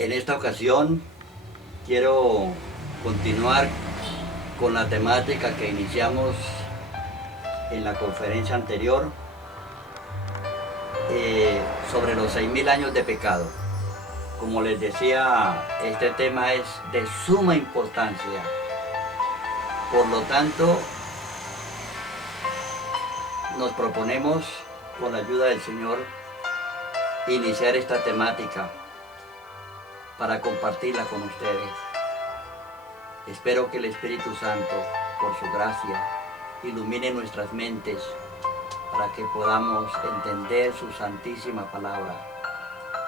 En esta ocasión quiero continuar con la temática que iniciamos en la conferencia anterior sobre los 6000 años de pecado. Como les decía, este tema es de suma importancia. Por lo tanto, nos proponemos, con la ayuda del Señor, iniciar esta temática para compartirla con ustedes. Espero que el Espíritu Santo, por su gracia, ilumine nuestras mentes para que podamos entender su santísima palabra.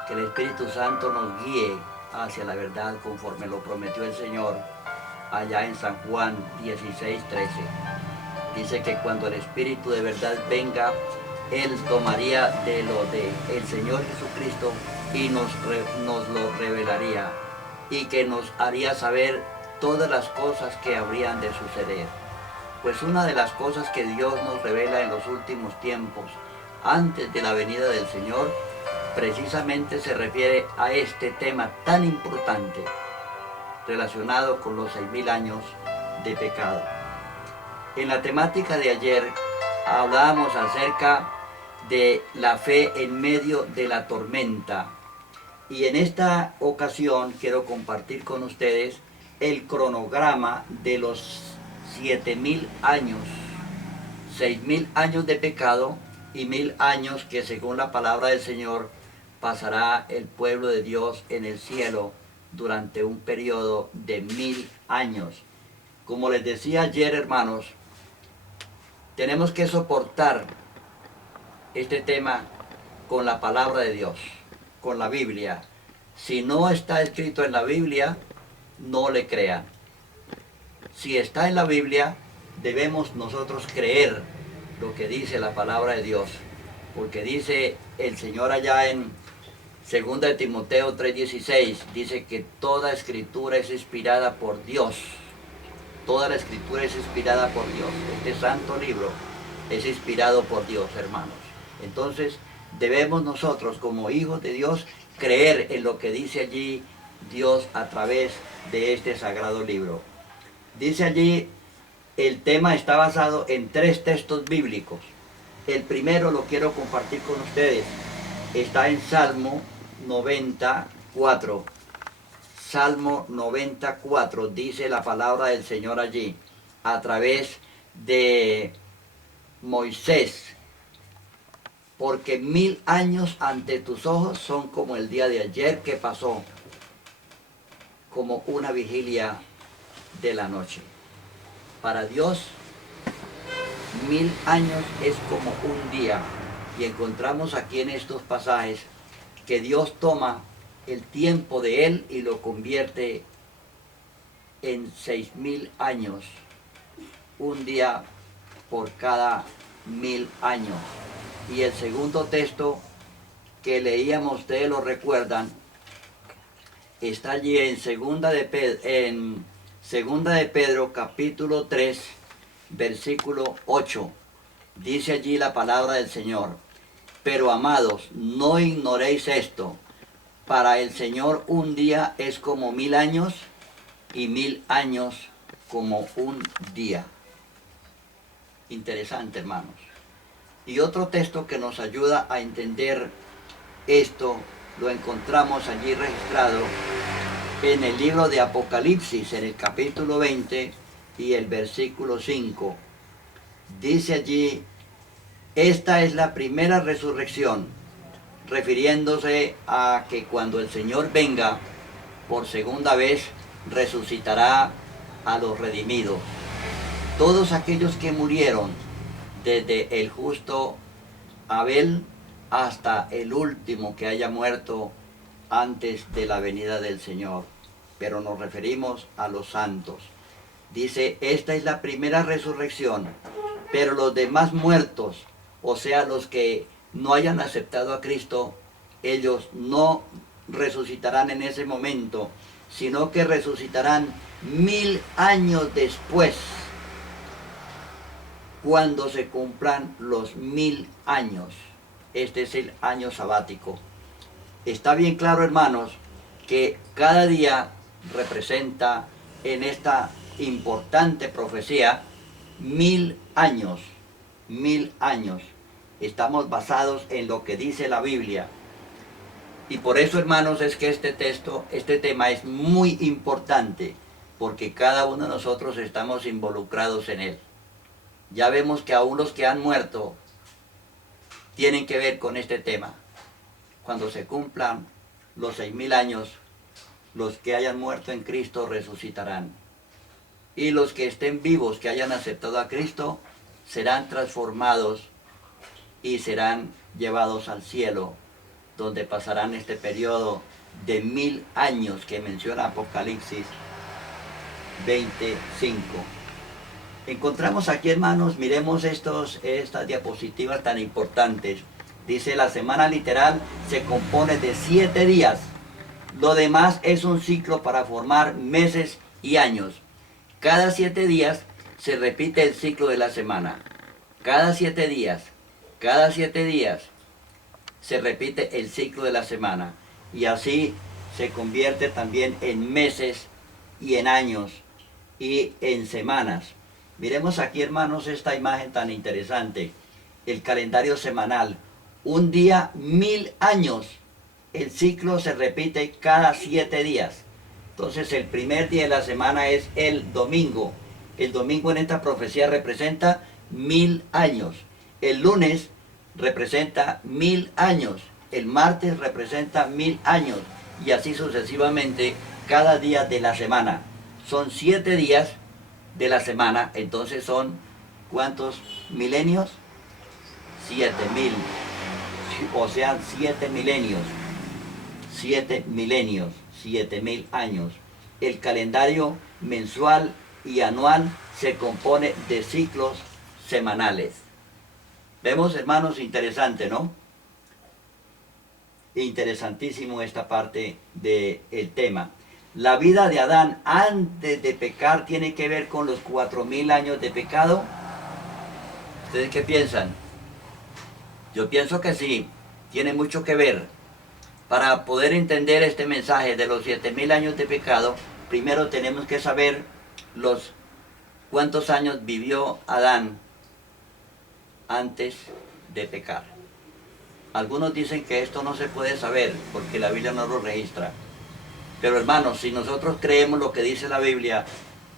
Que el Espíritu Santo nos guíe hacia la verdad conforme lo prometió el Señor allá en San Juan 16:13. Dice que cuando el Espíritu de verdad venga, Él tomaría de lo del Señor Jesucristo y nos lo revelaría, y que nos haría saber todas las cosas que habrían de suceder. Pues una de las cosas que Dios nos revela en los últimos tiempos, antes de la venida del Señor, precisamente se refiere a este tema tan importante, relacionado con los 6000 años de pecado. En la temática de ayer hablábamos acerca de la fe en medio de la tormenta. Y en esta ocasión quiero compartir con ustedes el cronograma de los 7000 años, 6000 años de pecado y 1000 años que, según la palabra del Señor, pasará el pueblo de Dios en el cielo durante un periodo de 1000 años. Como les decía ayer, hermanos, tenemos que soportar este tema con la palabra de Dios, con la Biblia. Si no está escrito en la Biblia, no le crean. Si está en la Biblia, debemos nosotros creer lo que dice la palabra de Dios, porque dice el Señor allá en 2 de Timoteo 3:16, dice que toda escritura es inspirada por Dios. Toda la escritura es inspirada por Dios. Este santo libro es inspirado por Dios, hermanos. Entonces, debemos nosotros, como hijos de Dios, creer en lo que dice allí Dios a través de este sagrado libro. Dice allí, el tema está basado en 3 textos bíblicos. El primero lo quiero compartir con ustedes. Está en Salmo 94. Salmo 94, dice la palabra del Señor allí, a través de Moisés. Porque 1000 años ante tus ojos son como el día de ayer que pasó, como una vigilia de la noche. Para Dios, 1000 años es como un día. Y encontramos aquí en estos pasajes que Dios toma el tiempo de Él y lo convierte en 6000 años. Un día por cada 1000 años. Y el segundo texto que leíamos, ustedes lo recuerdan, está allí en segunda de Pedro capítulo 3, versículo 8. Dice allí la palabra del Señor: pero amados, no ignoréis esto, para el Señor un día es como 1000 años, y 1000 años como un día. Interesante, hermanos. Y otro texto que nos ayuda a entender esto, lo encontramos allí registrado en el libro de Apocalipsis, en el capítulo 20 y el versículo 5. Dice allí: esta es la primera resurrección, refiriéndose a que cuando el Señor venga por segunda vez, resucitará a los redimidos. Todos aquellos que murieron, desde el justo Abel hasta el último que haya muerto antes de la venida del Señor. Pero nos referimos a los santos. Dice, esta es la primera resurrección, pero los demás muertos, o sea, los que no hayan aceptado a Cristo, ellos no resucitarán en ese momento, sino que resucitarán 1000 años después, cuando se cumplan los 1000 años. Este es el año sabático. Está bien claro, hermanos, que cada día representa en esta importante profecía 1000 años, 1000 años. Estamos basados en lo que dice la Biblia. Y por eso, hermanos, es que este tema es muy importante, porque cada uno de nosotros estamos involucrados en él. Ya vemos que aún los que han muerto tienen que ver con este tema. Cuando se cumplan los 6000 años, los que hayan muerto en Cristo resucitarán. Y los que estén vivos, que hayan aceptado a Cristo, serán transformados y serán llevados al cielo, donde pasarán este periodo de 1000 años que menciona Apocalipsis 25. Encontramos aquí, hermanos, miremos estas diapositivas tan importantes. Dice, la semana literal se compone de 7 días. Lo demás es un ciclo para formar meses y años. Cada 7 días se repite el ciclo de la semana. Cada 7 días se repite el ciclo de la semana. Y así se convierte también en meses y en años y en semanas. Miremos aquí, hermanos, esta imagen tan interesante. El calendario semanal. Un día, 1000 años. El ciclo se repite cada 7 días. Entonces el primer día de la semana es el domingo. El domingo en esta profecía representa 1000 años. El lunes representa 1000 años. El martes representa 1000 años. Y así sucesivamente cada día de la semana. Son 7 días de la semana. Entonces son, ¿cuántos milenios? 7000. O sea, 7 milenios. 7 milenios, 7000 años. El calendario mensual y anual se compone de ciclos semanales. Vemos, hermanos, interesante, ¿no? Interesantísimo esta parte del tema. La vida de Adán antes de pecar tiene que ver con los 4000 años de pecado. ¿Ustedes qué piensan? Yo pienso que sí, tiene mucho que ver. Para poder entender este mensaje de los 7000 años de pecado, primero tenemos que saber cuántos años vivió Adán antes de pecar. Algunos dicen que esto no se puede saber porque la Biblia no lo registra. Pero hermanos, si nosotros creemos lo que dice la Biblia,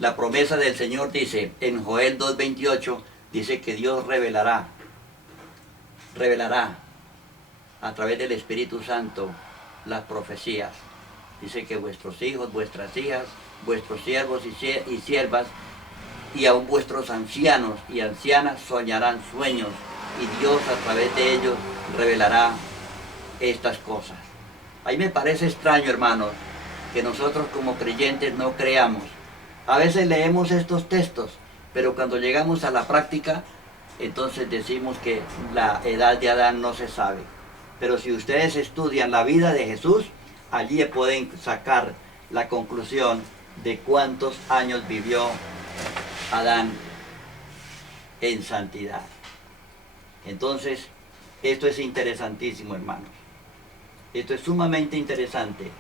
la promesa del Señor dice, en Joel 2:28, dice que Dios revelará a través del Espíritu Santo las profecías. Dice que vuestros hijos, vuestras hijas, vuestros siervos y siervas, y aún vuestros ancianos y ancianas soñarán sueños, y Dios a través de ellos revelará estas cosas. Ahí me parece extraño, hermanos, que nosotros como creyentes no creamos. A veces leemos estos textos, pero cuando llegamos a la práctica, entonces decimos que la edad de Adán no se sabe. Pero si ustedes estudian la vida de Jesús, allí pueden sacar la conclusión de cuántos años vivió Adán en santidad. Entonces, esto es interesantísimo, hermanos. Esto es sumamente interesante.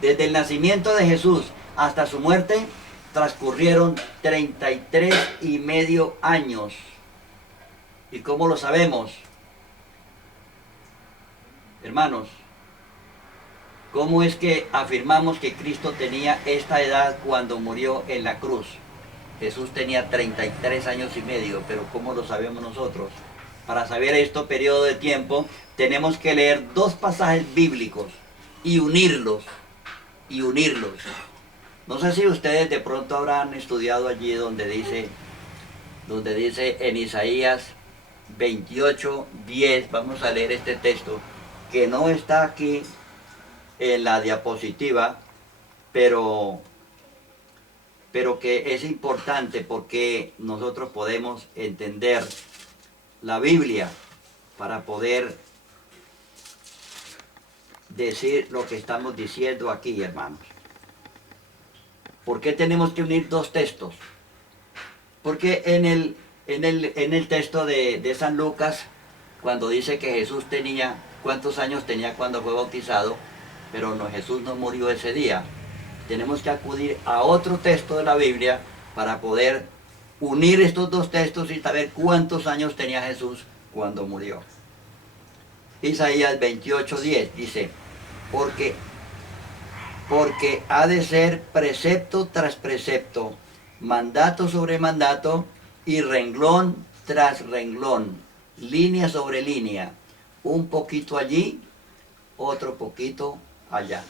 Desde el nacimiento de Jesús hasta su muerte, transcurrieron 33,5 años. ¿Y cómo lo sabemos? Hermanos, ¿cómo es que afirmamos que Cristo tenía esta edad cuando murió en la cruz? Jesús tenía 33 años y medio, pero ¿cómo lo sabemos nosotros? Para saber este periodo de tiempo, tenemos que leer 2 pasajes bíblicos y unirlos. No sé si ustedes de pronto habrán estudiado allí donde dice en Isaías 28:10, vamos a leer este texto, que no está aquí en la diapositiva, pero que es importante porque nosotros podemos entender la Biblia para poder decir lo que estamos diciendo aquí, hermanos. ¿Por qué tenemos que unir 2 textos? Porque en el texto de San Lucas, cuando dice que Jesús tenía, ¿cuántos años tenía cuando fue bautizado? pero no, Jesús no murió ese día. Tenemos que acudir a otro texto de la Biblia para poder unir estos dos textos y saber cuántos años tenía Jesús cuando murió. Isaías 28:10 dice, porque ha de ser precepto tras precepto, mandato sobre mandato y renglón tras renglón, línea sobre línea, un poquito allí, otro poquito allá.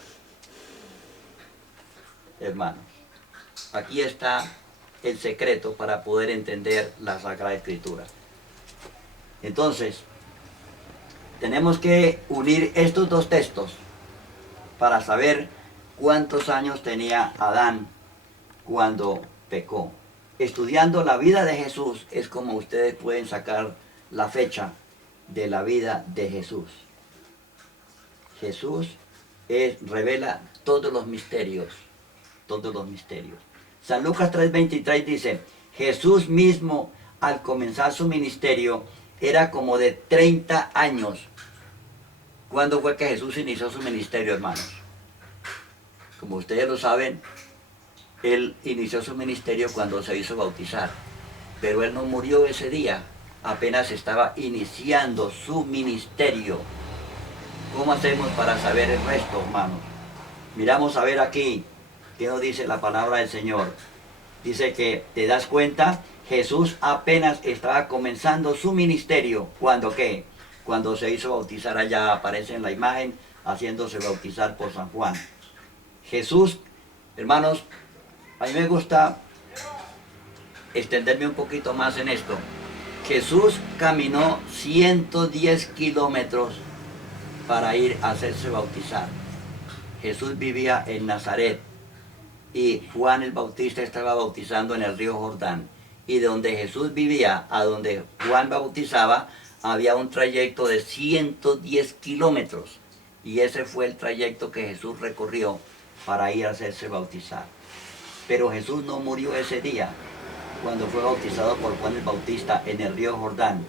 Hermanos, aquí está el secreto para poder entender la Sagrada Escritura. Entonces, tenemos que unir estos dos textos para saber cuántos años tenía Adán cuando pecó. Estudiando la vida de Jesús es como ustedes pueden sacar la fecha de la vida de Jesús. Jesús revela todos los misterios, todos los misterios. San Lucas 3:23 dice, Jesús mismo al comenzar su ministerio era como de 30 años. ¿Cuándo fue que Jesús inició su ministerio, hermanos? Como ustedes lo saben, Él inició su ministerio cuando se hizo bautizar, pero Él no murió ese día, apenas estaba iniciando su ministerio. ¿Cómo hacemos para saber el resto, hermanos? Miramos a ver aquí, ¿qué nos dice la palabra del Señor? Dice que, ¿te das cuenta? Jesús apenas estaba comenzando su ministerio. ¿Cuándo qué? Cuando se hizo bautizar allá, aparece en la imagen, haciéndose bautizar por San Juan. Jesús, hermanos, a mí me gusta extenderme un poquito más en esto. Jesús caminó 110 kilómetros para ir a hacerse bautizar. Jesús vivía en Nazaret y Juan el Bautista estaba bautizando en el río Jordán. Y de donde Jesús vivía a donde Juan bautizaba había un trayecto de 110 kilómetros. Y ese fue el trayecto que Jesús recorrió para ir a hacerse bautizar. Pero Jesús no murió ese día cuando fue bautizado por Juan el Bautista en el río Jordán.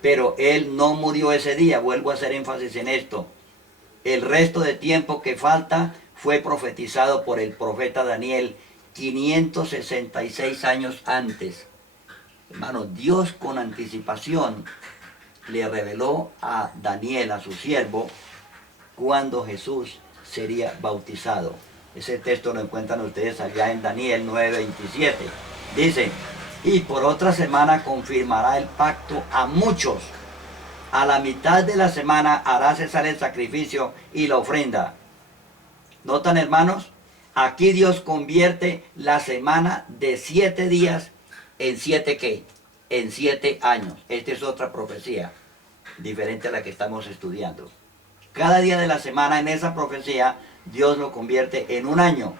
Pero Él no murió ese día, vuelvo a hacer énfasis en esto. El resto de tiempo que falta fue profetizado por el profeta Daniel 566 años antes. Hermano, Dios con anticipación le reveló a Daniel, a su siervo, cuando Jesús sería bautizado. Ese texto lo encuentran ustedes allá en Daniel 9:27. Dice, y por otra semana confirmará el pacto a muchos. A la mitad de la semana hará cesar el sacrificio y la ofrenda. ¿Notan, hermanos? Aquí Dios convierte la semana de 7 días en 7 ¿qué? En 7 años. Esta es otra profecía, diferente a la que estamos estudiando. Cada día de la semana en esa profecía, Dios lo convierte en un año.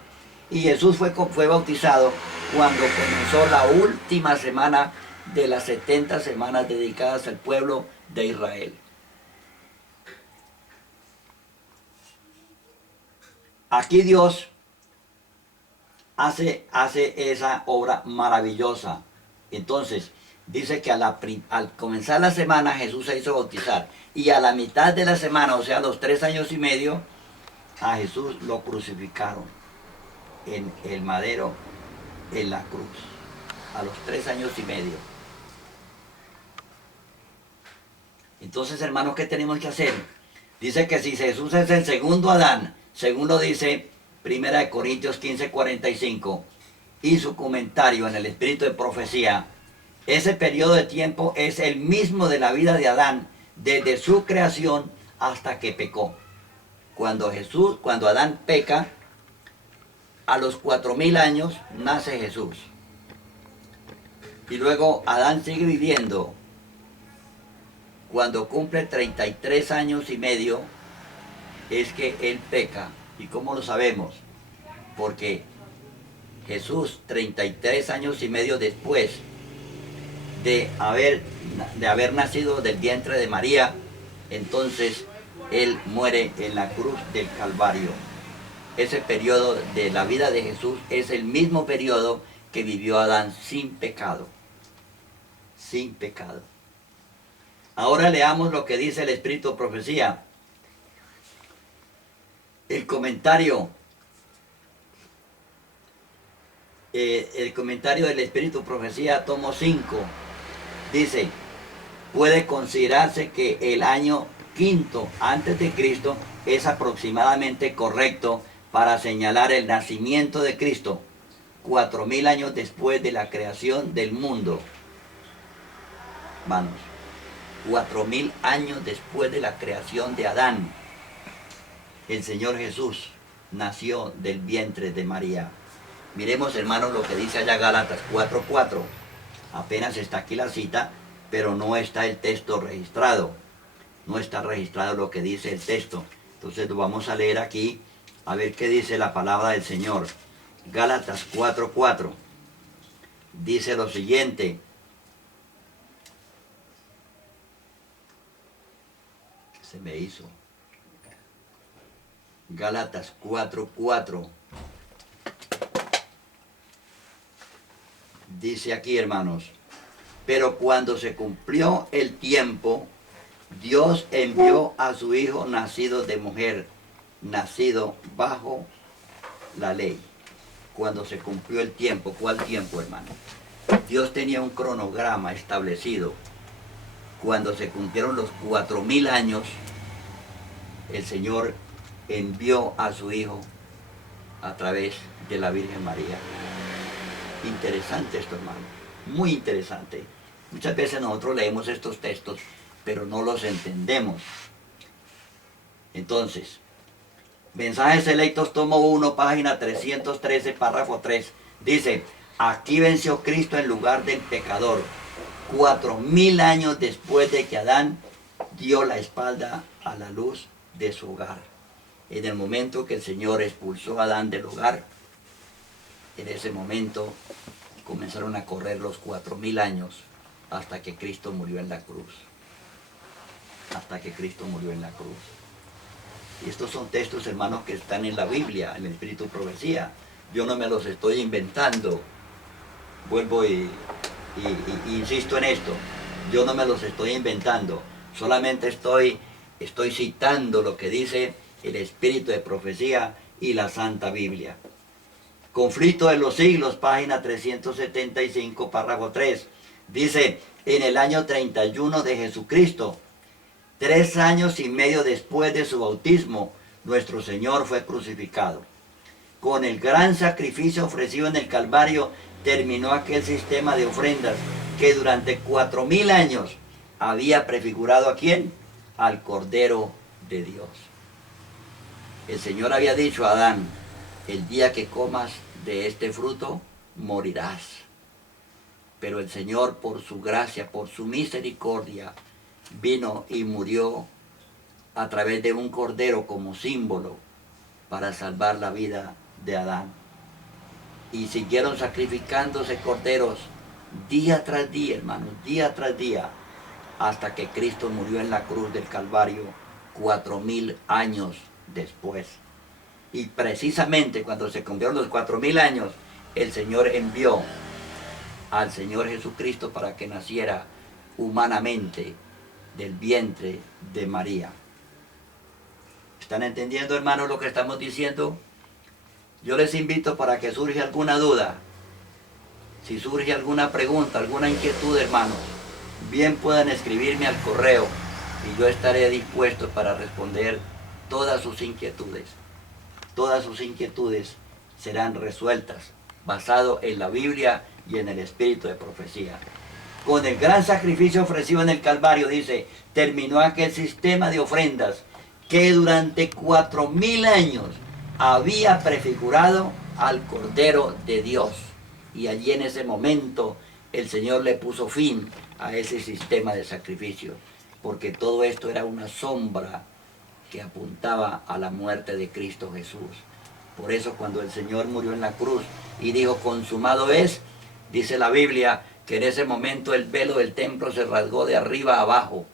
Y Jesús fue bautizado cuando comenzó la última semana de las 70 semanas dedicadas al pueblo de Israel. Aquí Dios hace esa obra maravillosa. Entonces, dice que al comenzar la semana Jesús se hizo bautizar. Y a la mitad de la semana, o sea, los 3 años y medio, a Jesús lo crucificaron en el madero, en la cruz. A los 3 años y medio. Entonces, hermanos, ¿qué tenemos que hacer? Dice que si Jesús es el segundo Adán, según lo dice 1 Corintios 15:45, y su comentario en el espíritu de profecía, ese periodo de tiempo es el mismo de la vida de Adán, desde su creación hasta que pecó. Cuando Adán peca, a los 4000 años nace Jesús. Y luego Adán sigue viviendo. Cuando cumple 33 años y medio, es que él peca. ¿Y cómo lo sabemos? Porque Jesús, 33 años y medio después de haber nacido del vientre de María, entonces Él muere en la cruz del Calvario. Ese periodo de la vida de Jesús es el mismo periodo que vivió Adán sin pecado. Sin pecado. Ahora leamos lo que dice el Espíritu de Profecía. El comentario, el comentario del Espíritu Profecía, tomo 5, dice, puede considerarse que el año quinto antes de Cristo es aproximadamente correcto para señalar el nacimiento de Cristo, 4000 años después de la creación del mundo. Hermanos, 4000 años después de la creación de Adán, el Señor Jesús nació del vientre de María. Miremos, hermanos, lo que dice allá Gálatas 4:4. Apenas está aquí la cita, pero no está el texto registrado. No está registrado lo que dice el texto. Entonces lo vamos a leer aquí, a ver qué dice la palabra del Señor. Gálatas 4:4. Dice lo siguiente. Se me hizo. Gálatas 4:4. Dice aquí, hermanos, pero cuando se cumplió el tiempo, Dios envió a su Hijo nacido de mujer, nacido bajo la ley. Cuando se cumplió el tiempo, ¿cuál tiempo, hermano? Dios tenía un cronograma establecido. Cuando se cumplieron los 4000 años, el Señor envió a su Hijo a través de la Virgen María. Interesante esto, hermano, muy interesante. Muchas veces nosotros leemos estos textos, pero no los entendemos. Entonces, Mensajes Selectos, tomo 1, página 313, párrafo 3, dice, aquí venció Cristo en lugar del pecador, 4000 años después de que Adán dio la espalda a la luz de su hogar. En el momento que el Señor expulsó a Adán del hogar, en ese momento comenzaron a correr los 4000 años hasta que Cristo murió en la cruz. Hasta que Cristo murió en la cruz. Y estos son textos, hermanos, que están en la Biblia, en el Espíritu Profecía. Yo no me los estoy inventando. Vuelvo y insisto en esto. Yo no me los estoy inventando. Solamente estoy citando lo que dice el Espíritu de Profecía y la Santa Biblia. Conflicto de los siglos, página 375, párrafo 3. Dice, en el año 31 de Jesucristo, 3 años y medio después de su bautismo, nuestro Señor fue crucificado. Con el gran sacrificio ofrecido en el Calvario, terminó aquel sistema de ofrendas que durante 4000 años había prefigurado ¿a quién? Al Cordero de Dios. El Señor había dicho a Adán, el día que comas de este fruto, morirás. Pero el Señor, por su gracia, por su misericordia, vino y murió a través de un cordero como símbolo para salvar la vida de Adán. Y siguieron sacrificándose corderos día tras día, hermanos, día tras día, hasta que Cristo murió en la cruz del Calvario 4000 años después. Y precisamente cuando se cumplieron los 4000 años, el Señor envió al Señor Jesucristo para que naciera humanamente del vientre de María. ¿Están entendiendo, hermanos, lo que estamos diciendo? Yo les invito para que surja alguna duda, si surge alguna pregunta, alguna inquietud, hermanos, bien puedan escribirme al correo y yo estaré dispuesto para responder todas sus inquietudes. Todas sus inquietudes serán resueltas basado en la Biblia y en el Espíritu de Profecía. Con el gran sacrificio ofrecido en el Calvario, dice, terminó aquel sistema de ofrendas que durante 4000 años había prefigurado al Cordero de Dios. Y allí en ese momento el Señor le puso fin a ese sistema de sacrificio, porque todo esto era una sombra que apuntaba a la muerte de Cristo Jesús. Por eso cuando el Señor murió en la cruz y dijo, consumado es, dice la Biblia, que en ese momento el velo del templo se rasgó de arriba a abajo.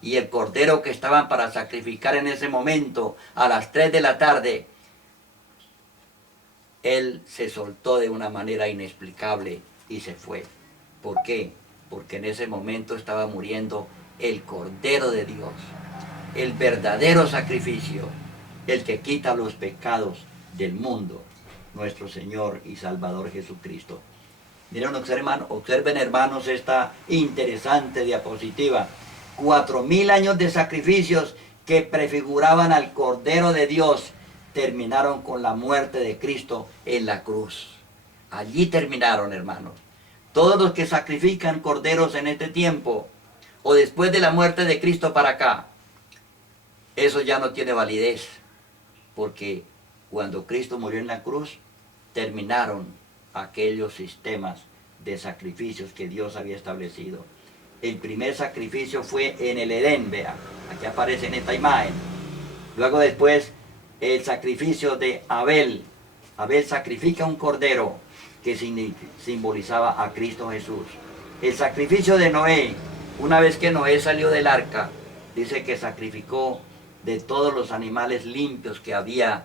Y el cordero que estaban para sacrificar en ese momento, a las 3 de la tarde, él se soltó de una manera inexplicable y se fue. ¿Por qué? Porque en ese momento estaba muriendo el Cordero de Dios, el verdadero sacrificio, el que quita los pecados del mundo, nuestro Señor y Salvador Jesucristo. Miren, observen hermanos esta interesante diapositiva. 4000 años de sacrificios que prefiguraban al Cordero de Dios terminaron con la muerte de Cristo en la cruz. Allí terminaron, hermanos. Todos los que sacrifican corderos en este tiempo o después de la muerte de Cristo para acá, eso ya no tiene validez, porque cuando Cristo murió en la cruz, terminaron aquellos sistemas de sacrificios que Dios había establecido. El primer sacrificio fue en el Edén, vea, aquí aparece en esta imagen. Luego después, el sacrificio de Abel. Abel sacrifica un cordero que simbolizaba a Cristo Jesús. El sacrificio de Noé, una vez que Noé salió del arca, dice que sacrificó de todos los animales limpios que había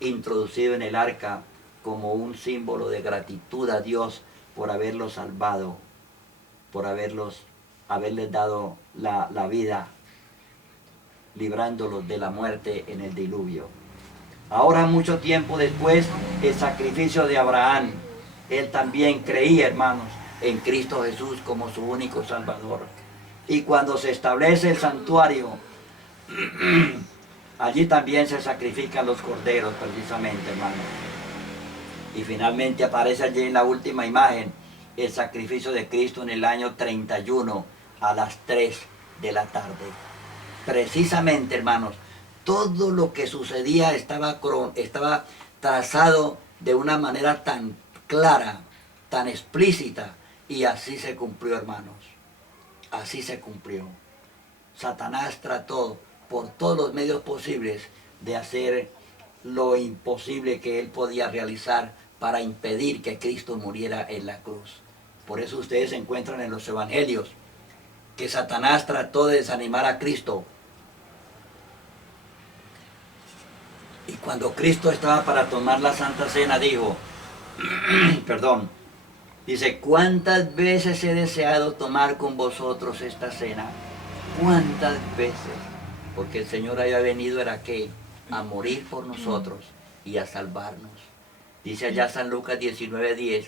introducido en el arca como un símbolo de gratitud a Dios por haberlos salvado, por haberles dado la vida, librándolos de la muerte en el diluvio. Ahora, mucho tiempo después, el sacrificio de Abraham. Él también creía, hermanos, en Cristo Jesús como su único Salvador. Y cuando se establece el santuario, allí también se sacrifican los corderos, precisamente, hermanos. Y finalmente aparece allí en la última imagen el sacrificio de Cristo en el año 31 a las 3 de la tarde. Precisamente, hermanos, todo lo que sucedía estaba trazado de una manera tan clara, tan explícita, y así se cumplió, hermanos. Así se cumplió. Satanás trató por todos los medios posibles de hacer lo imposible que él podía realizar para impedir que Cristo muriera en la cruz. Por eso ustedes encuentran en los evangelios que Satanás trató de desanimar a Cristo. Y cuando Cristo estaba para tomar la Santa Cena, dijo, perdón, dice, ¿cuántas veces he deseado tomar con vosotros esta cena? ¿Cuántas veces? Porque el Señor había venido, ¿era qué? A morir por nosotros y a salvarnos. Dice allá San Lucas 19:10,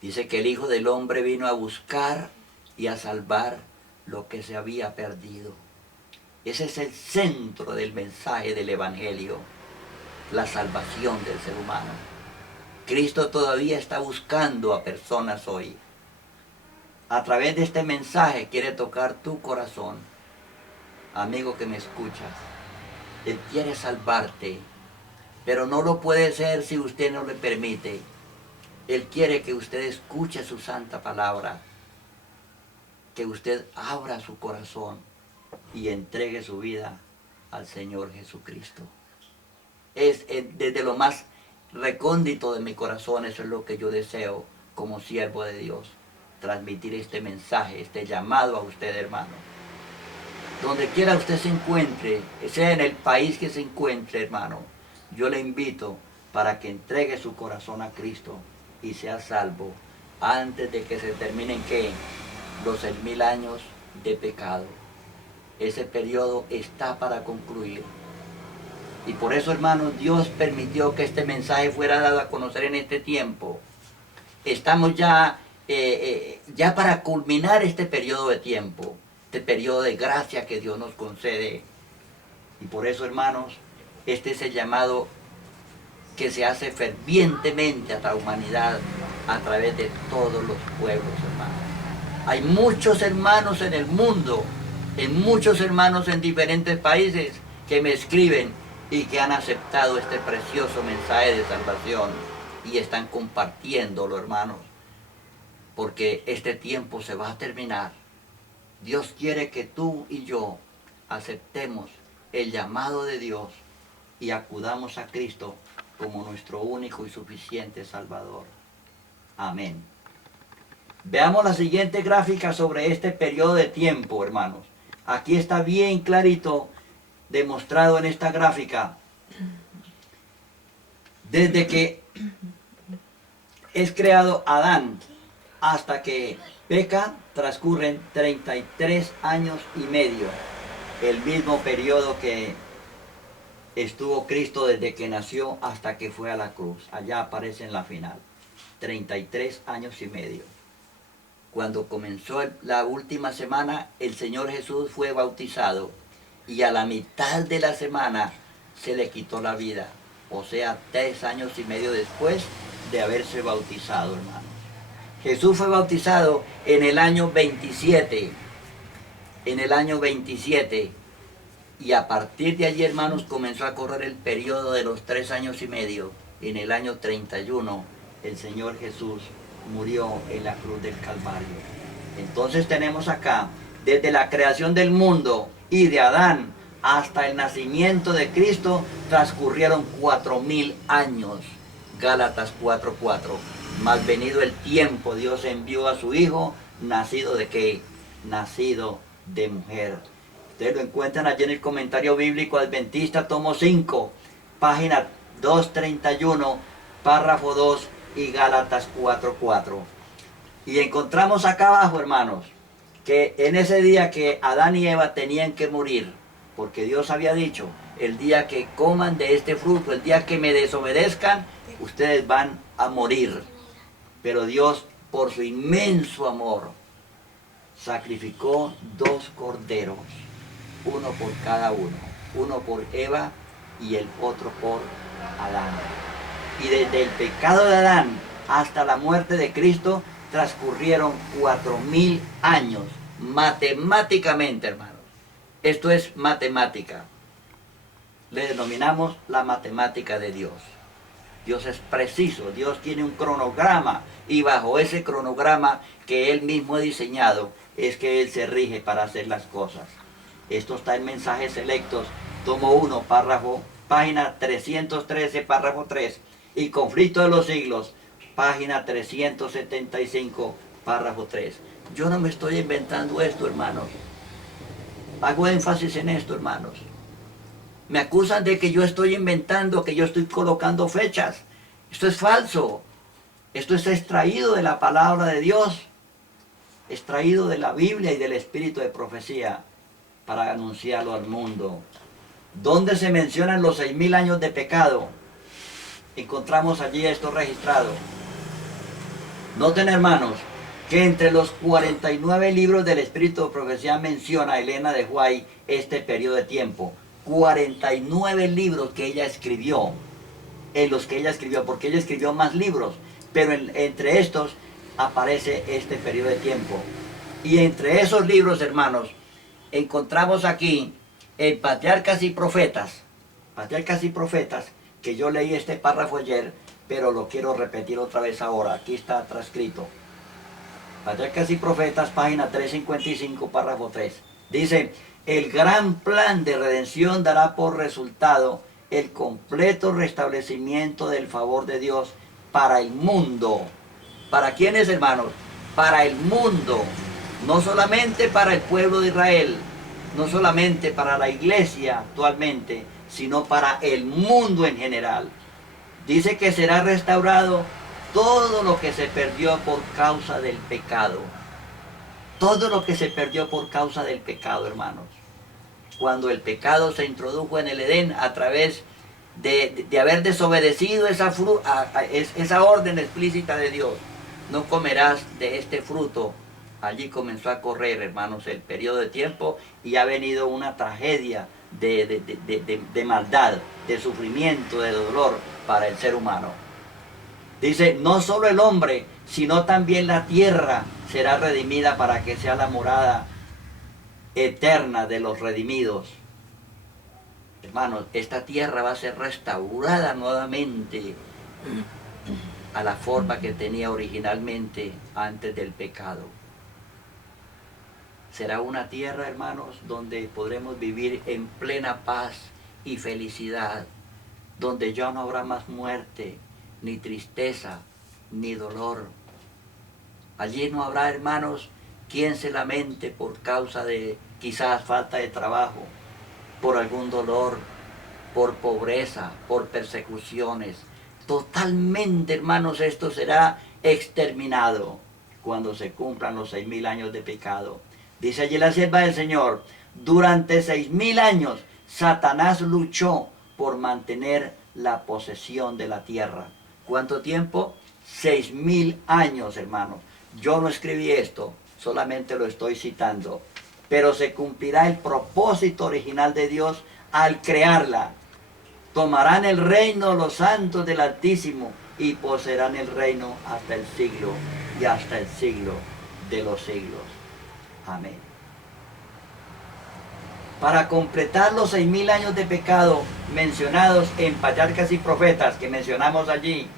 dice que el Hijo del Hombre vino a buscar y a salvar lo que se había perdido. Ese es el centro del mensaje del Evangelio, la salvación del ser humano. Cristo todavía está buscando a personas hoy. A través de este mensaje quiere tocar tu corazón. Amigo que me escuchas, Él quiere salvarte, pero no lo puede hacer si usted no le permite. Él quiere que usted escuche su santa palabra, que usted abra su corazón y entregue su vida al Señor Jesucristo. Desde lo más recóndito de mi corazón, eso es lo que yo deseo como siervo de Dios, transmitir este mensaje, este llamado a usted, hermano. Donde quiera usted se encuentre, sea en el país que se encuentre, hermano, yo le invito para que entregue su corazón a Cristo y sea salvo antes de que se terminen, ¿qué? Los 6.000 años de pecado. Ese periodo está para concluir. Y por eso, hermanos, Dios permitió que este mensaje fuera dado a conocer en este tiempo. Estamos ya para culminar este periodo de tiempo, este periodo de gracia que Dios nos concede. Y por eso, hermanos, este es el llamado que se hace fervientemente a la humanidad a través de todos los pueblos, hermanos. Hay muchos hermanos en el mundo, muchos hermanos en diferentes países que me escriben y que han aceptado este precioso mensaje de salvación y están compartiéndolo, hermanos, porque este tiempo se va a terminar. Dios quiere que tú y yo aceptemos el llamado de Dios y acudamos a Cristo como nuestro único y suficiente Salvador. Amén. Veamos la siguiente gráfica sobre este periodo de tiempo, hermanos. Aquí está bien clarito demostrado en esta gráfica. Desde que es creado Adán hasta que peca, transcurren 33 años y medio. El mismo periodo que estuvo Cristo desde que nació hasta que fue a la cruz. Allá aparece en la final. 33 años y medio. Cuando comenzó la última semana, el Señor Jesús fue bautizado y a la mitad de la semana se le quitó la vida. O sea, 3 años y medio después de haberse bautizado, hermanos. Jesús fue bautizado en el año 27. En el año 27. Y a partir de allí, hermanos, comenzó a correr el periodo de los 3 años y medio. En el año 31, el Señor Jesús murió en la cruz del Calvario. Entonces tenemos acá, desde la creación del mundo y de Adán hasta el nacimiento de Cristo, transcurrieron 4000 años. Gálatas 4:4. Mas venido el tiempo, Dios envió a su Hijo, nacido de ¿qué? Nacido de mujer. Ustedes lo encuentran allí en el comentario bíblico adventista, tomo 5, página 231, párrafo 2 y Gálatas 4:4. Y encontramos acá abajo, hermanos, que en ese día que Adán y Eva tenían que morir, porque Dios había dicho, el día que coman de este fruto, el día que me desobedezcan, ustedes van a morir. Pero Dios, por su inmenso amor, sacrificó 2 corderos, uno por cada uno por Eva y el otro por Adán. Y desde el pecado de Adán hasta la muerte de Cristo transcurrieron 4000 años, matemáticamente, hermanos. Esto es matemática. Le denominamos la matemática de Dios. Dios es preciso, Dios tiene un cronograma y bajo ese cronograma que Él mismo ha diseñado es que Él se rige para hacer las cosas. Esto está en Mensajes Selectos, tomo 1, página 313, párrafo 3, y Conflicto de los Siglos, página 375, párrafo 3. Yo no me estoy inventando esto, hermanos. Hago énfasis en esto, hermanos. Me acusan de que yo estoy inventando, que yo estoy colocando fechas. Esto es falso. Esto es extraído de la palabra de Dios, extraído de la Biblia y del espíritu de profecía para anunciarlo al mundo. ¿Dónde se mencionan los 6000 años de pecado? Encontramos allí esto registrado. Noten, hermanos, que entre los 49 libros del espíritu de profecía menciona Elena de White este periodo de tiempo. 49 libros que ella escribió, en los que ella escribió, porque ella escribió más libros, pero entre estos aparece este periodo de tiempo. Y entre esos libros, hermanos, encontramos aquí en Patriarcas y Profetas, que yo leí este párrafo ayer, pero lo quiero repetir otra vez ahora. Aquí está transcrito. Patriarcas y Profetas, página 355, párrafo 3. Dice: el gran plan de redención dará por resultado el completo restablecimiento del favor de Dios para el mundo. ¿Para quiénes, hermanos? Para el mundo. No solamente para el pueblo de Israel, no solamente para la iglesia actualmente, sino para el mundo en general. Dice que será restaurado todo lo que se perdió por causa del pecado. Todo lo que se perdió por causa del pecado, hermanos. Cuando el pecado se introdujo en el Edén a través de haber desobedecido esa orden explícita de Dios. No comerás de este fruto. Allí comenzó a correr, hermanos, el periodo de tiempo y ha venido una tragedia de maldad, de sufrimiento, de dolor para el ser humano. Dice, no solo el hombre, sino también la tierra será redimida para que sea la morada eterna de los redimidos. Hermanos, esta tierra va a ser restaurada nuevamente a la forma que tenía originalmente antes del pecado. Será una tierra, hermanos, donde podremos vivir en plena paz y felicidad, donde ya no habrá más muerte, ni tristeza, ni dolor. Allí no habrá, hermanos, quien se lamente por causa de quizás falta de trabajo, por algún dolor, por pobreza, por persecuciones. Totalmente, hermanos, esto será exterminado cuando se cumplan los 6000 años de pecado. Dice allí la sierva del Señor: durante 6000 años Satanás luchó por mantener la posesión de la tierra. ¿Cuánto tiempo? 6.000 años, hermanos. Yo no escribí esto, solamente lo estoy citando. Pero se cumplirá el propósito original de Dios al crearla. Tomarán el reino los santos del Altísimo y poseerán el reino hasta el siglo y hasta el siglo de los siglos. Amén. Para completar los 6.000 años de pecado mencionados en Patriarcas y Profetas, que mencionamos allí,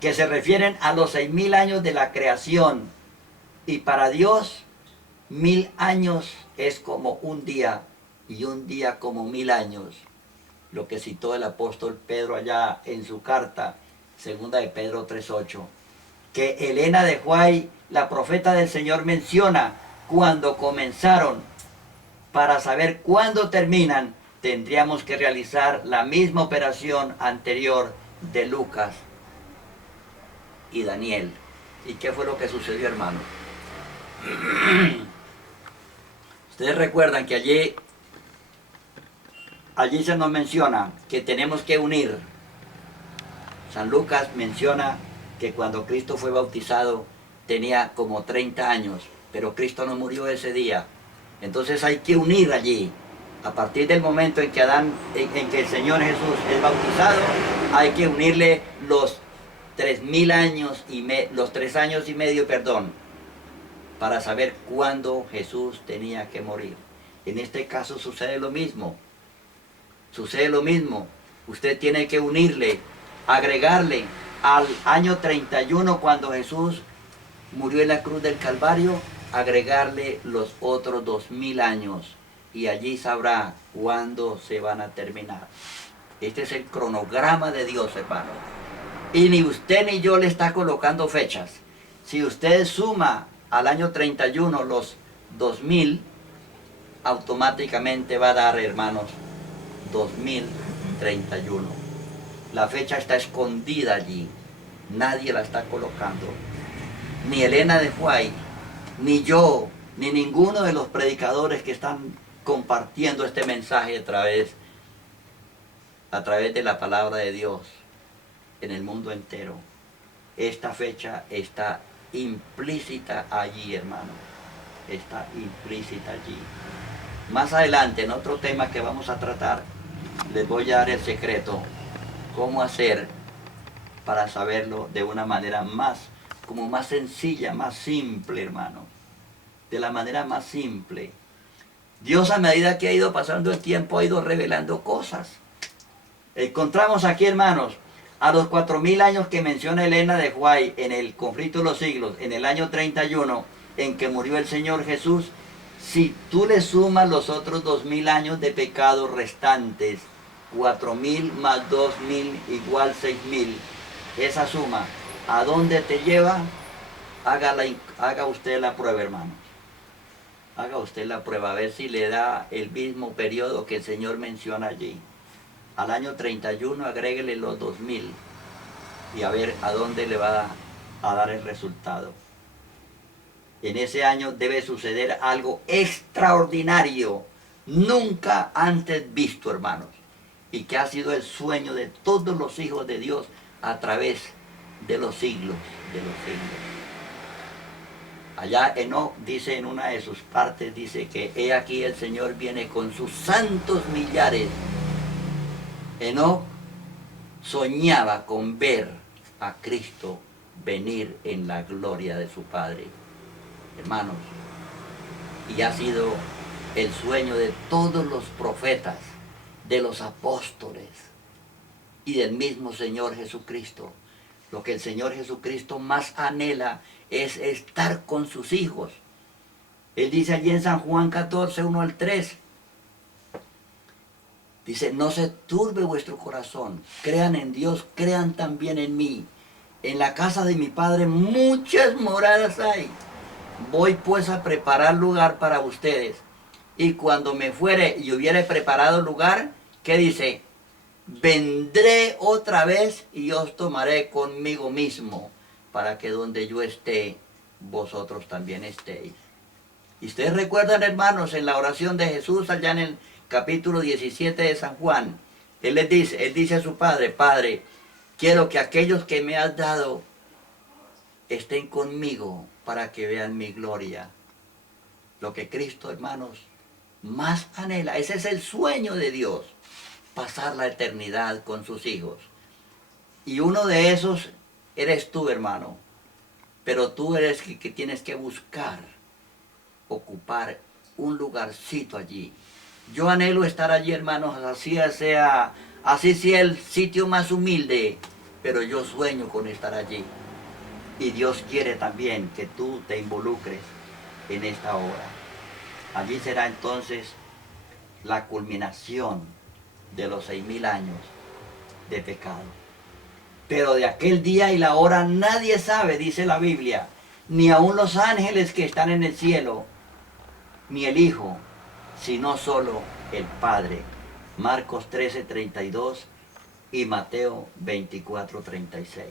que se refieren a los 6.000 años de la creación, y para Dios 1.000 años es como un día, y un día como 1.000 años, lo que citó el apóstol Pedro allá en su carta, segunda de Pedro 3:8, que Elena de White, la profeta del Señor, menciona cuando comenzaron. Para saber cuándo terminan, tendríamos que realizar la misma operación anterior de Lucas y Daniel. ¿Y qué fue lo que sucedió, hermano? Ustedes recuerdan que allí se nos menciona que tenemos que unir. San Lucas menciona que cuando Cristo fue bautizado tenía como 30 años, pero Cristo no murió ese día. Entonces hay que unir allí. A partir del momento en que en que el Señor Jesús es bautizado, hay que unirle los 3.000 años los 3 años y medio, para saber cuándo Jesús tenía que morir. En este caso sucede lo mismo. Sucede lo mismo. Usted tiene que unirle, agregarle al año 31 cuando Jesús murió en la cruz del Calvario, agregarle los otros 2.000 años y allí sabrá cuándo se van a terminar. Este es el cronograma de Dios, hermano. Y ni usted ni yo le está colocando fechas. Si usted suma al año 31 los 2.000, automáticamente va a dar, hermanos, 2031. La fecha está escondida allí. Nadie la está colocando. Ni Elena de White, ni yo, ni ninguno de los predicadores que están compartiendo este mensaje a través de la palabra de Dios en el mundo entero. Esta fecha está implícita allí, hermano. Está implícita allí. Más adelante, en otro tema que vamos a tratar, les voy a dar el secreto, cómo hacer para saberlo de una manera más sencilla, más simple, hermano. De la manera más simple. Dios, a medida que ha ido pasando el tiempo, ha ido revelando cosas. Encontramos aquí, hermanos, a los 4.000 años que menciona Elena de White en el conflicto de los siglos, en el año 31, en que murió el Señor Jesús. Si tú le sumas los otros 2.000 años de pecado restantes, 4.000 más 2.000 igual 6.000, esa suma, ¿a dónde te lleva? Haga usted la prueba, hermano. Haga usted la prueba, a ver si le da el mismo periodo que el Señor menciona allí. Al año 31 agréguele los 2.000 y a ver a dónde le va a dar el resultado. En ese año debe suceder algo extraordinario, nunca antes visto, hermanos, y que ha sido el sueño de todos los hijos de Dios a través de los siglos, Allá Enoc dice en una de sus partes, dice que he aquí el Señor viene con sus santos millares. Enoc soñaba con ver a Cristo venir en la gloria de su Padre, hermanos, y ha sido el sueño de todos los profetas, de los apóstoles y del mismo Señor Jesucristo. Lo que el Señor Jesucristo más anhela es estar con sus hijos. Él dice allí en San Juan 14, 1 al 3, dice, no se turbe vuestro corazón, crean en Dios, crean también en mí. En la casa de mi Padre muchas moradas hay. Voy pues a preparar lugar para ustedes. Y cuando me fuere y hubiere preparado lugar, ¿qué dice? Vendré otra vez y os tomaré conmigo mismo, para que donde yo esté, vosotros también estéis. Y ustedes recuerdan, hermanos, en la oración de Jesús allá en el capítulo 17 de San Juan, Él dice a su padre, Padre, quiero que aquellos que me has dado estén conmigo para que vean mi gloria. Lo que Cristo, hermanos, más anhela. Ese es el sueño de Dios, pasar la eternidad con sus hijos. Y uno de esos eres tú, hermano. Pero tú eres el que tienes que buscar, ocupar un lugarcito allí. Yo anhelo estar allí, hermanos, así sea el sitio más humilde, pero yo sueño con estar allí. Y Dios quiere también que tú te involucres en esta obra. Allí será entonces la culminación de los 6.000 años de pecado. Pero de aquel día y la hora nadie sabe, dice la Biblia, ni aun los ángeles que están en el cielo, ni el Hijo, sino solo el Padre. Marcos 13:32 y Mateo 24:36.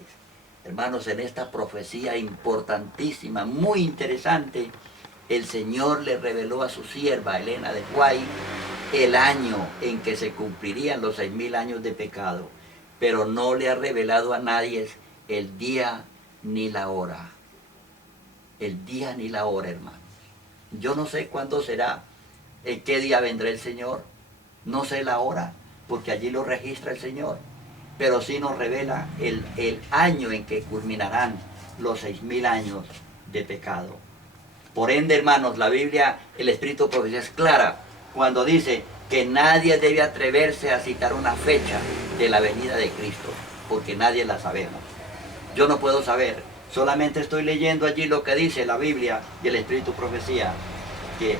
Hermanos, en esta profecía importantísima, muy interesante, el Señor le reveló a su sierva Elena de White el año en que se cumplirían los 6.000 años de pecado, pero no le ha revelado a nadie el día ni la hora. El día ni la hora, hermanos. Yo no sé cuándo será, en qué día vendrá el Señor, no sé la hora, porque allí lo registra el Señor, pero sí nos revela el año en que culminarán los 6.000 años de pecado. Por ende, hermanos, la Biblia, el Espíritu Profecía es clara cuando dice que nadie debe atreverse a citar una fecha de la venida de Cristo, porque nadie la sabemos. Yo no puedo saber, solamente estoy leyendo allí lo que dice la Biblia y el Espíritu Profecía, que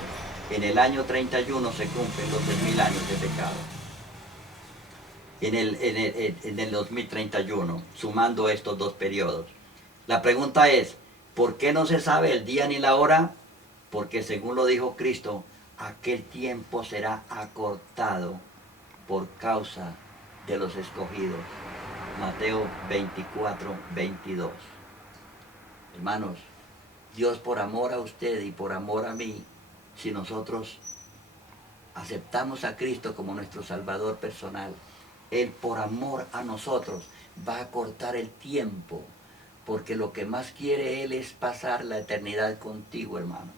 en el año 31 se cumplen los 6.000 años de pecado. En el 2031, sumando estos dos periodos. La pregunta es, ¿por qué no se sabe el día ni la hora? Porque según lo dijo Cristo, aquel tiempo será acortado por causa de los escogidos. Mateo 24:22. Hermanos, Dios por amor a usted y por amor a mí, si nosotros aceptamos a Cristo como nuestro Salvador personal, Él por amor a nosotros va a cortar el tiempo, porque lo que más quiere Él es pasar la eternidad contigo, hermano.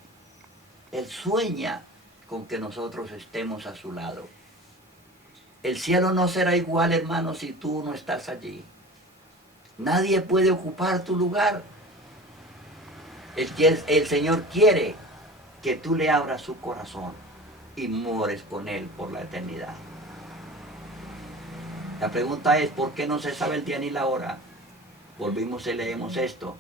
Él sueña con que nosotros estemos a su lado. El cielo no será igual, hermano, si tú no estás allí. Nadie puede ocupar tu lugar. El Señor quiere que tú le abras su corazón y mores con Él por la eternidad. La pregunta es, ¿por qué no se sabe el día ni la hora? Volvimos y leemos esto,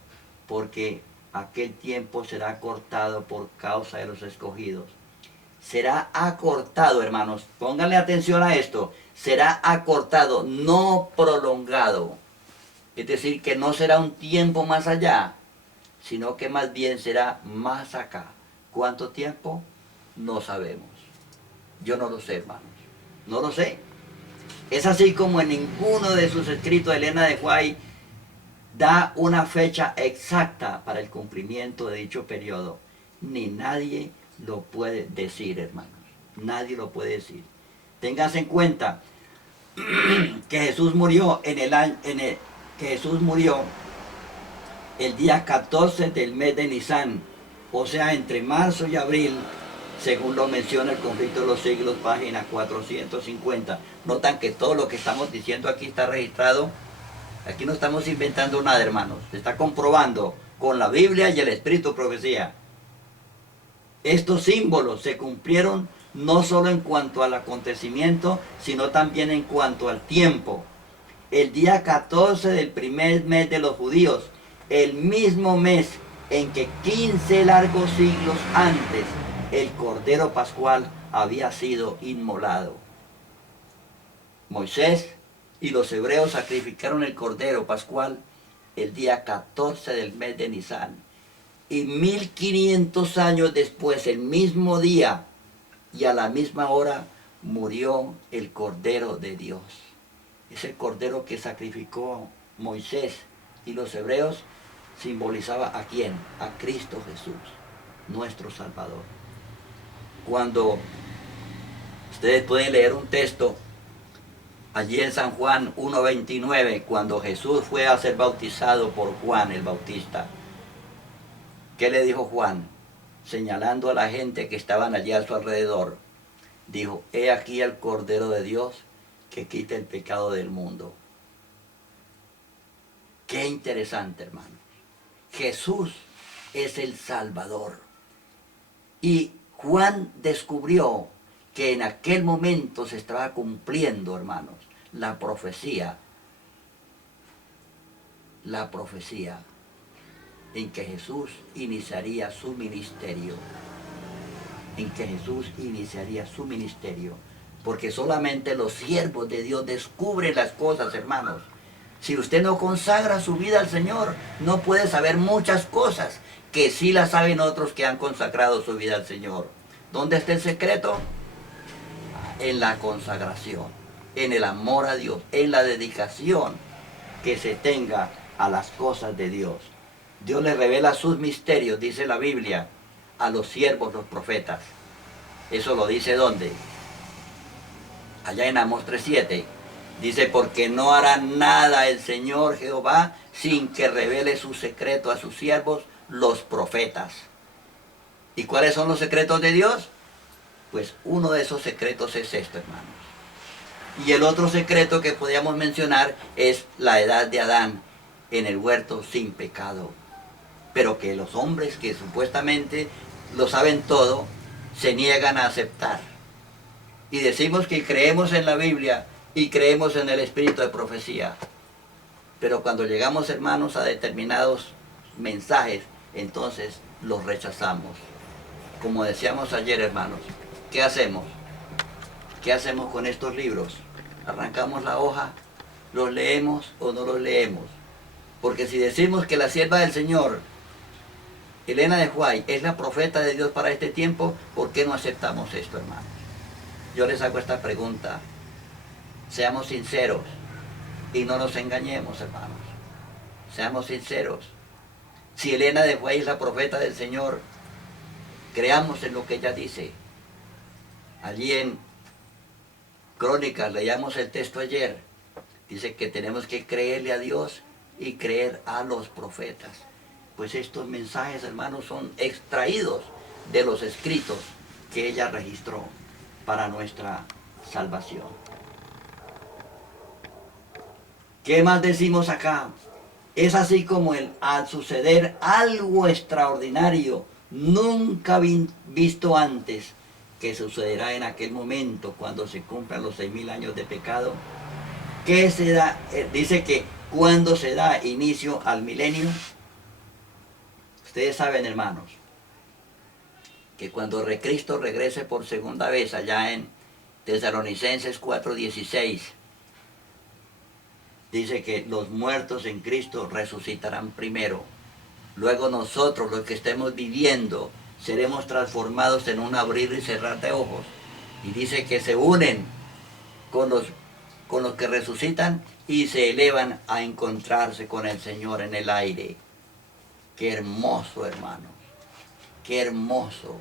porque aquel tiempo será acortado por causa de los escogidos. Será acortado, hermanos, pónganle atención a esto, será acortado, no prolongado. Es decir, que no será un tiempo más allá, sino que más bien será más acá. ¿Cuánto tiempo? No sabemos. Yo no lo sé, hermanos, no lo sé. Es así como en ninguno de sus escritos Elena de White da una fecha exacta para el cumplimiento de dicho periodo. Ni nadie lo puede decir, hermanos. Nadie lo puede decir. Ténganse en cuenta que Jesús murió el día 14 del mes de Nisan, o sea, entre marzo y abril, según lo menciona el Conflicto de los Siglos, página 450. Notan que todo lo que estamos diciendo aquí está registrado. Aquí no estamos inventando nada, hermanos. Se está comprobando con la Biblia y el Espíritu Profecía. Estos símbolos se cumplieron no solo en cuanto al acontecimiento, sino también en cuanto al tiempo. El día 14 del primer mes de los judíos, el mismo mes en que 15 largos siglos antes el Cordero Pascual había sido inmolado. Moisés y los hebreos sacrificaron el Cordero Pascual el día 14 del mes de Nisan. Y 1500 años después, el mismo día y a la misma hora, murió el Cordero de Dios. Ese Cordero que sacrificó Moisés y los hebreos simbolizaba ¿a quién? A Cristo Jesús, nuestro Salvador. Cuando ustedes pueden leer un texto, Allí en San Juan 1:29, cuando Jesús fue a ser bautizado por Juan el Bautista, ¿qué le dijo Juan? Señalando a la gente que estaban allí a su alrededor, dijo, he aquí el Cordero de Dios que quita el pecado del mundo. Qué interesante, hermanos. Jesús es el Salvador. Y Juan descubrió que en aquel momento se estaba cumpliendo, hermanos, la profecía en que Jesús iniciaría su ministerio. Porque solamente los siervos de Dios descubren las cosas, hermanos. Si usted no consagra su vida al Señor, no puede saber muchas cosas que sí las saben otros que han consagrado su vida al Señor. ¿Dónde está el secreto? En la consagración, en el amor a Dios, en la dedicación que se tenga a las cosas de Dios. Dios le revela sus misterios, dice la Biblia, a los siervos, los profetas. Eso lo dice ¿dónde? Allá en Amós 3:7. Dice, porque no hará nada el Señor Jehová sin que revele su secreto a sus siervos, los profetas. ¿Y cuáles son los secretos de Dios? Pues uno de esos secretos es esto, hermanos. Y el otro secreto que podríamos mencionar es la edad de Adán en el huerto sin pecado. Pero que los hombres que supuestamente lo saben todo, se niegan a aceptar. Y decimos que creemos en la Biblia y creemos en el espíritu de profecía. Pero cuando llegamos, hermanos, a determinados mensajes, entonces los rechazamos. Como decíamos ayer, hermanos, ¿qué hacemos? ¿Qué hacemos con estos libros? ¿Arrancamos la hoja? ¿Los leemos o no los leemos? Porque si decimos que la sierva del Señor, Elena de White, es la profeta de Dios para este tiempo, ¿por qué no aceptamos esto, hermanos? Yo les hago esta pregunta. Seamos sinceros y no nos engañemos, hermanos. Seamos sinceros. Si Elena de White es la profeta del Señor, creamos en lo que ella dice. Allí en Crónicas, leíamos el texto ayer, dice que tenemos que creerle a Dios y creer a los profetas. Pues estos mensajes, hermanos, son extraídos de los escritos que ella registró para nuestra salvación. ¿Qué más decimos acá? Es así como al suceder algo extraordinario, nunca visto antes, que sucederá en aquel momento cuando se cumplan los 6.000 años de pecado. ¿Qué se da? Dice que cuando se da inicio al milenio. Ustedes saben, hermanos, que cuando Cristo regrese por segunda vez, allá en Tesalonicenses 4:16, dice que los muertos en Cristo resucitarán primero. Luego nosotros, los que estemos viviendo, seremos transformados en un abrir y cerrar de ojos. Y dice que se unen con los que resucitan y se elevan a encontrarse con el Señor en el aire. Qué hermoso, hermanos. Qué hermoso.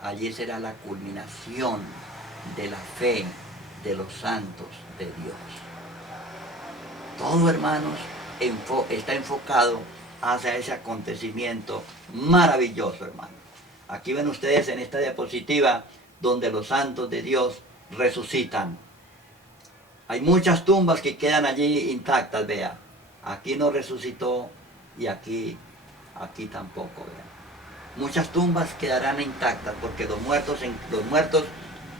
Allí será la culminación de la fe de los santos de Dios. Todo, hermanos, está enfocado hacia ese acontecimiento maravilloso, hermanos. Aquí ven ustedes en esta diapositiva donde los santos de Dios resucitan. Hay muchas tumbas que quedan allí intactas, vea. Aquí no resucitó y aquí tampoco, vea. Muchas tumbas quedarán intactas porque los muertos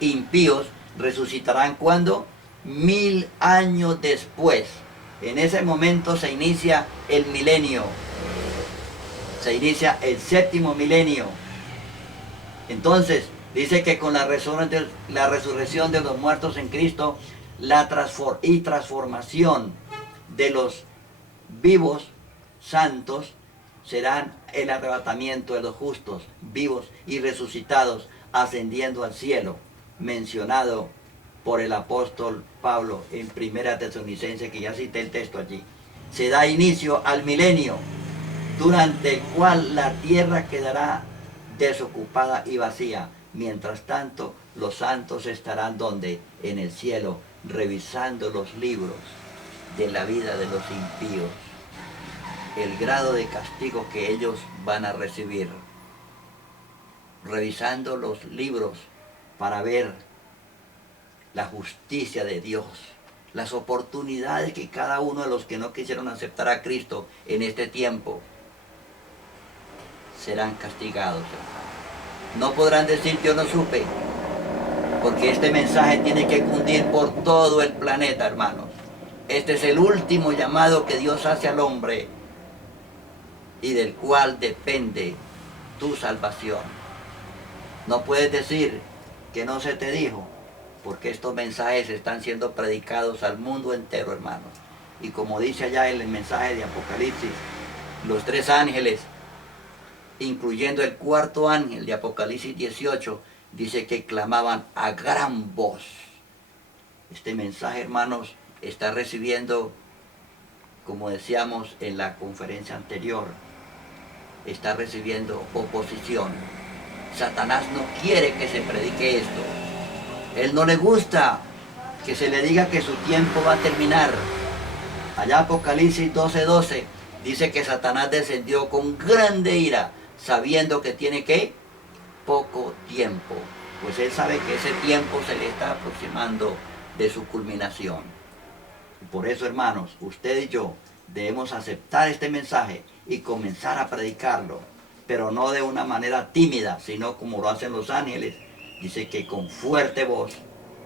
impíos resucitarán ¿cuándo? 1000 años después. En ese momento se inicia el milenio. Se inicia el 7º milenio. Entonces, dice que con la resurrección de los muertos en Cristo, la transformación de los vivos santos serán el arrebatamiento de los justos, vivos y resucitados, ascendiendo al cielo, mencionado por el apóstol Pablo en 1 Tesalonicenses, que ya cité el texto allí. Se da inicio al milenio, durante el cual la tierra quedará desocupada y vacía. Mientras tanto, los santos estarán ¿dónde? En el cielo, revisando los libros de la vida de los impíos, el grado de castigo que ellos van a recibir, revisando los libros para ver la justicia de Dios, las oportunidades que cada uno de los que no quisieron aceptar a Cristo en este tiempo serán castigados. No podrán decir yo no supe, porque este mensaje tiene que cundir por todo el planeta, hermanos. Este es el último llamado que Dios hace al hombre y del cual depende tu salvación. No puedes decir que no se te dijo, porque estos mensajes están siendo predicados al mundo entero, hermanos. Y como dice allá en el mensaje de Apocalipsis, los 3 ángeles, incluyendo el 4.º ángel de Apocalipsis 18, dice que clamaban a gran voz. Este mensaje, hermanos, está recibiendo, como decíamos en la conferencia anterior, está recibiendo oposición. Satanás no quiere que se predique esto. Él no le gusta que se le diga que su tiempo va a terminar. Allá Apocalipsis 12:12 dice que Satanás descendió con grande ira, sabiendo que tiene que poco tiempo. Pues él sabe que ese tiempo se le está aproximando de su culminación. Y por eso, hermanos, usted y yo debemos aceptar este mensaje y comenzar a predicarlo, pero no de una manera tímida, sino como lo hacen los ángeles. Dice que con fuerte voz,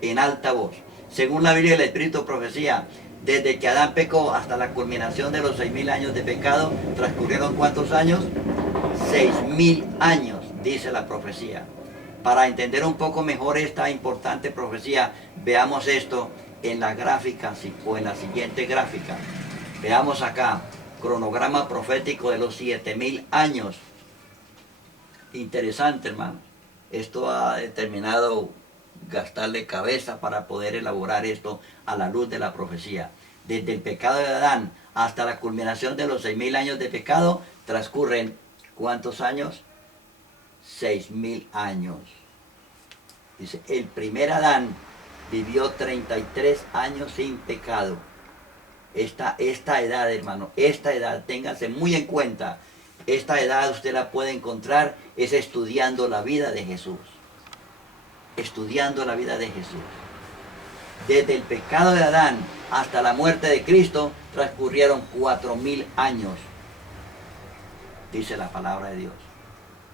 en alta voz. Según la Biblia y el Espíritu Profecía, desde que Adán pecó hasta la culminación de los 6.000 años de pecado, transcurrieron ¿cuántos años? 6.000 años, dice la profecía. Para entender un poco mejor esta importante profecía, veamos esto en la gráfica o en la siguiente gráfica. Veamos acá, cronograma profético de los 7.000 años. Interesante, hermano. Esto ha determinado gastarle cabeza para poder elaborar esto a la luz de la profecía. Desde el pecado de Adán hasta la culminación de los 6.000 años de pecado, transcurren ¿cuántos años? 6.000 años. Dice, el primer Adán vivió 33 años sin pecado. Esta edad, hermano, esta edad, ténganse muy en cuenta, esta edad usted la puede encontrar es estudiando la vida de Jesús. Estudiando la vida de Jesús. Desde el pecado de Adán hasta la muerte de Cristo transcurrieron 4.000 años, dice la palabra de Dios.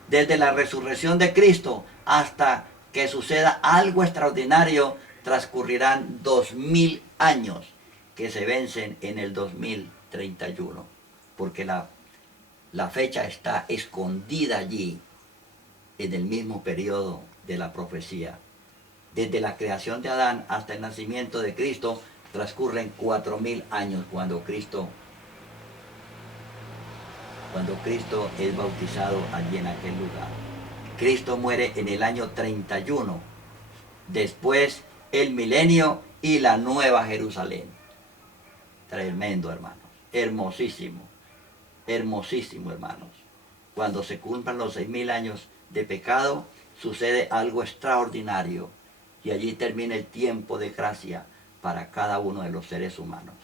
Desde la resurrección de Cristo hasta que suceda algo extraordinario transcurrirán 2.000 años que se vencen en el 2031, porque la fecha está escondida allí en el mismo periodo de la profecía. Desde la creación de Adán hasta el nacimiento de Cristo transcurren 4.000 años cuando Cristo es bautizado allí en aquel lugar. Cristo muere en el año 31, después el milenio y la nueva Jerusalén. Tremendo, hermanos, hermosísimo, hermosísimo, hermanos. Cuando se cumplan los 6.000 años de pecado, sucede algo extraordinario y allí termina el tiempo de gracia para cada uno de los seres humanos.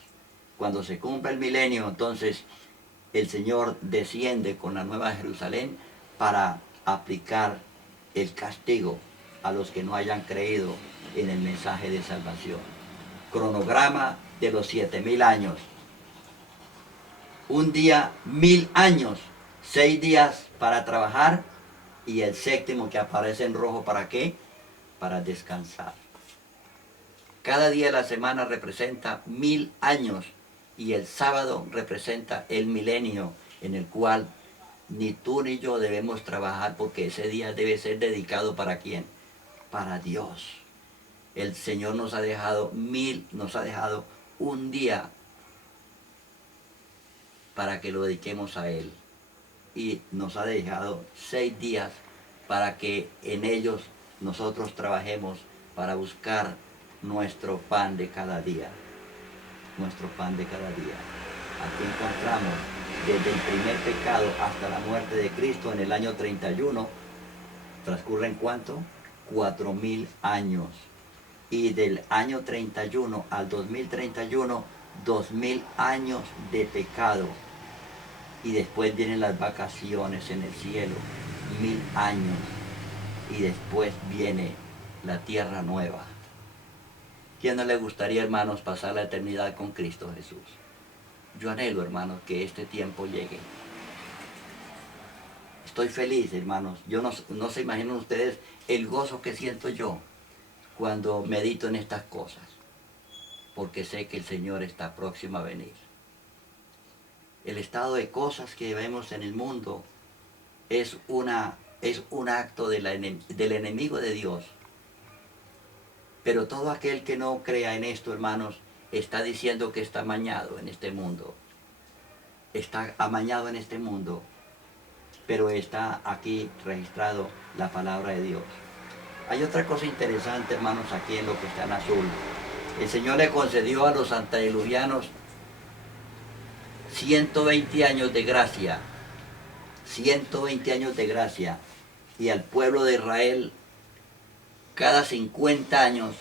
Cuando se cumpla el milenio, entonces el Señor desciende con la nueva Jerusalén para aplicar el castigo a los que no hayan creído en el mensaje de salvación. Cronograma de los 7.000 años. Un día, 1.000 años, 6 días para trabajar y el séptimo que aparece en rojo, ¿para qué? Para descansar. Cada día de la semana representa 1.000 años y el sábado representa el milenio en el cual ni tú ni yo debemos trabajar, porque ese día debe ser dedicado ¿para quién? Para Dios. El Señor nos ha dejado un día para que lo dediquemos a Él. Y nos ha dejado 6 días para que en ellos nosotros trabajemos para buscar nuestro pan de cada día. Nuestro pan de cada día. Aquí encontramos desde el primer pecado hasta la muerte de Cristo en el año 31. ¿Transcurren cuánto? 4.000 años. Y del año 31 al 2031, 2000 años de pecado. Y después vienen las vacaciones en el cielo, 1000 años. Y después viene la tierra nueva. ¿Quién no le gustaría, hermanos, pasar la eternidad con Cristo Jesús? Yo anhelo, hermanos, que este tiempo llegue. Estoy feliz, hermanos. Yo no se imaginan ustedes el gozo que siento yo cuando medito en estas cosas, porque sé que el Señor está próximo a venir. El estado de cosas que vemos en el mundo es un acto del enemigo de Dios. Pero todo aquel que no crea en esto, hermanos, está diciendo que está amañado en este mundo. Está amañado en este mundo, pero está aquí registrado la palabra de Dios. Hay otra cosa interesante, hermanos, aquí en lo que está en azul. El Señor le concedió a los antediluvianos 120 años de gracia. 120 años de gracia. Y al pueblo de Israel, cada 50 años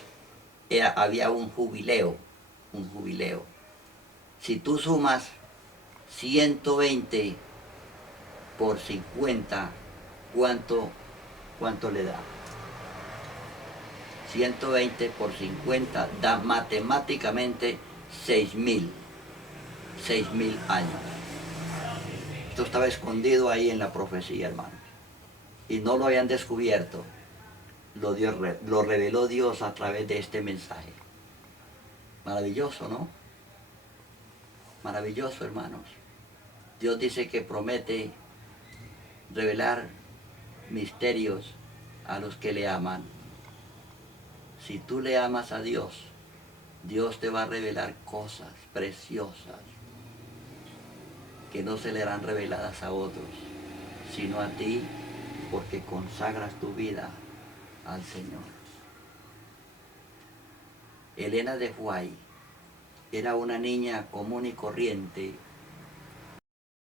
había un jubileo. Un jubileo. Si tú sumas 120 por 50, ¿cuánto le da? 120 por 50 da matemáticamente 6000 años. Esto estaba escondido ahí en la profecía, hermanos. Y no lo habían descubierto. Lo reveló Dios a través de este mensaje. Maravilloso, ¿no? Maravilloso, hermanos. Dios dice que promete revelar misterios a los que le aman. Si tú le amas a Dios, Dios te va a revelar cosas preciosas que no se le harán reveladas a otros, sino a ti, porque consagras tu vida al Señor. Elena de White era una niña común y corriente